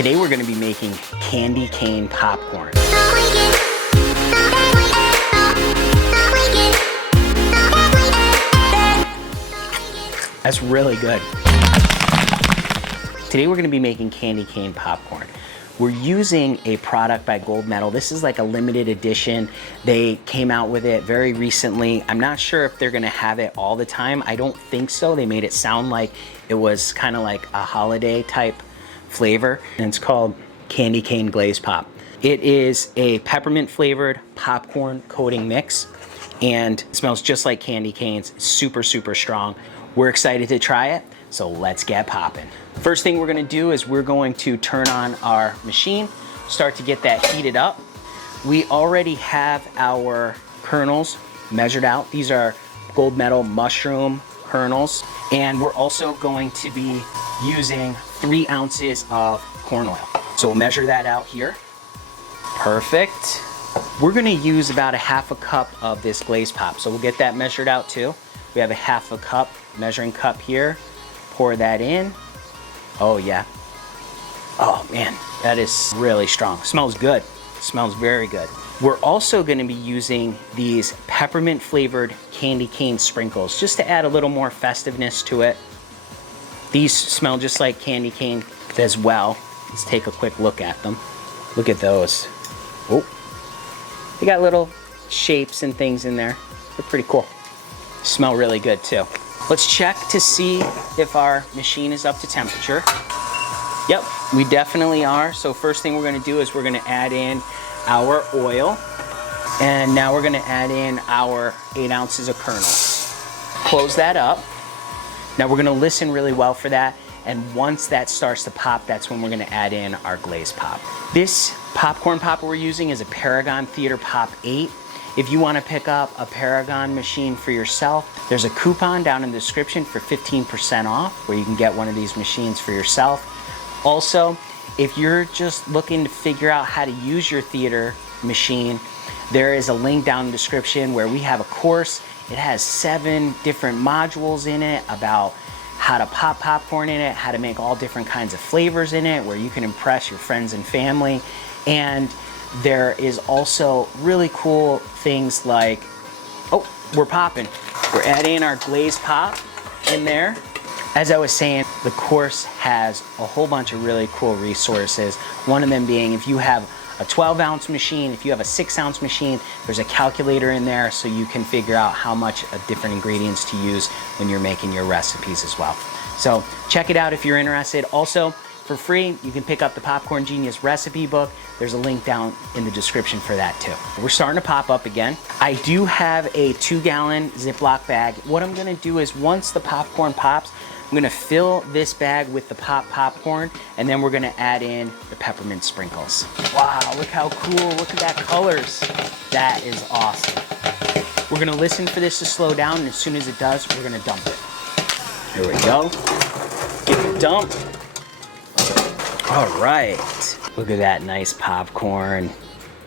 Today we're gonna be making candy cane popcorn. That's really good. Today we're gonna be making candy cane popcorn. We're using a product by Gold Medal. This is like a limited edition. They came out with it very recently. I'm not sure if they're gonna have it all the time. I don't think so. They made it sound like it was kind of like a holiday type flavor, and it's called Candy Cane Glaze Pop. It is a peppermint flavored popcorn coating mix, and it smells just like candy canes. Super, super strong. We're excited to try it, so let's get popping. First thing we're gonna do is we're going to turn on our machine, start to get that heated up. We already have our kernels measured out. These are Gold Medal mushroom kernels. And we're also going to be using 3 ounces of corn oil. So we'll measure that out here. Perfect. We're gonna use about a half a cup of this Glaze Pop. So we'll get that measured out too. We have a half a cup, measuring cup here. Pour that in. Oh yeah. Oh man, that is really strong. Smells good. Smells very good. We're also gonna be using these peppermint flavored candy cane sprinkles just to add a little more festiveness to it. These smell just like candy cane as well. Let's take a quick look at them. Look at those. Oh, they got little shapes and things in there. They're pretty cool. Smell really good too. Let's check to see if our machine is up to temperature. Yep, we definitely are. So first thing we're gonna do is we're gonna add in our oil. And now we're gonna add in our 8 ounces of kernels. Close that up. Now we're gonna listen really well for that. And once that starts to pop, that's when we're gonna add in our Glaze Pop. This popcorn popper we're using is a Paragon Theater Pop 8. If you want to pick up a Paragon machine for yourself, there's a coupon down in the description for 15% off where you can get one of these machines for yourself. Also, if you're just looking to figure out how to use your theater machine, there is a link down in the description where we have a course. It has 7 different modules in it about how to pop popcorn in it, how to make all different kinds of flavors in it, where you can impress your friends and family. And there is also really cool things like, oh, we're popping. We're adding our Glaze Pop in there. As I was saying, the course has a whole bunch of really cool resources. One of them being if you have a 12-ounce machine, if you have a 6-ounce machine, there's a calculator in there so you can figure out how much of different ingredients to use when you're making your recipes as well. So check it out if you're interested. Also, for free, you can pick up the Popcorn Genius recipe book. There's a link down in the description for that too. We're starting to pop up again. I do have a 2-gallon Ziploc bag. What I'm gonna do is once the popcorn pops, I'm gonna fill this bag with the popcorn, and then we're gonna add in the peppermint sprinkles. Wow, look how cool, look at that colors. That is awesome. We're gonna listen for this to slow down, and as soon as it does, we're gonna dump it. Here we go. Get the dump. All right, look at that nice popcorn.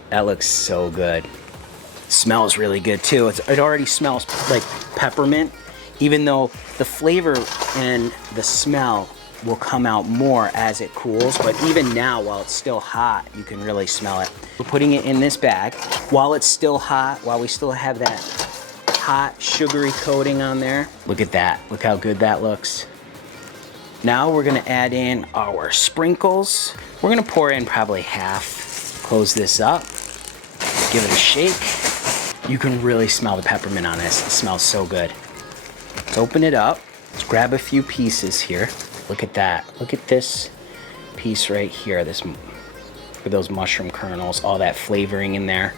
That looks so good. Smells really good too. It already smells like peppermint, even though the flavor and the smell will come out more as it cools, but even now while it's still hot, you can really smell it. We're putting it in this bag. While it's still hot, while we still have that hot sugary coating on there, look at that, look how good that looks. Now we're gonna add in our sprinkles. We're gonna pour in probably half. Close this up, give it a shake. You can really smell the peppermint on this. It smells so good. Let's open it up. Let's grab a few pieces here. Look at that. Look at this piece right here. This with those mushroom kernels, all that flavoring in there.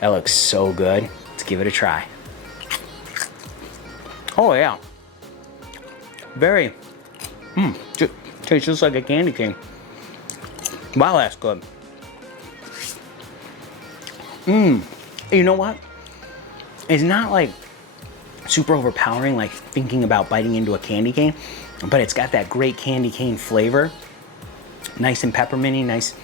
That looks so good. Let's give it a try. Oh yeah. Very. Tastes just like a candy cane. Wow, that's good. You know what? It's not like super overpowering, like thinking about biting into a candy cane, but it's got that great candy cane flavor. Nice and pepperminty, nice.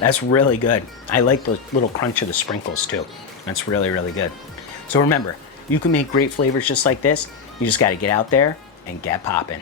That's really good. I like the little crunch of the sprinkles too. That's really, really good. So remember, you can make great flavors just like this. You just gotta get out there and get poppin'.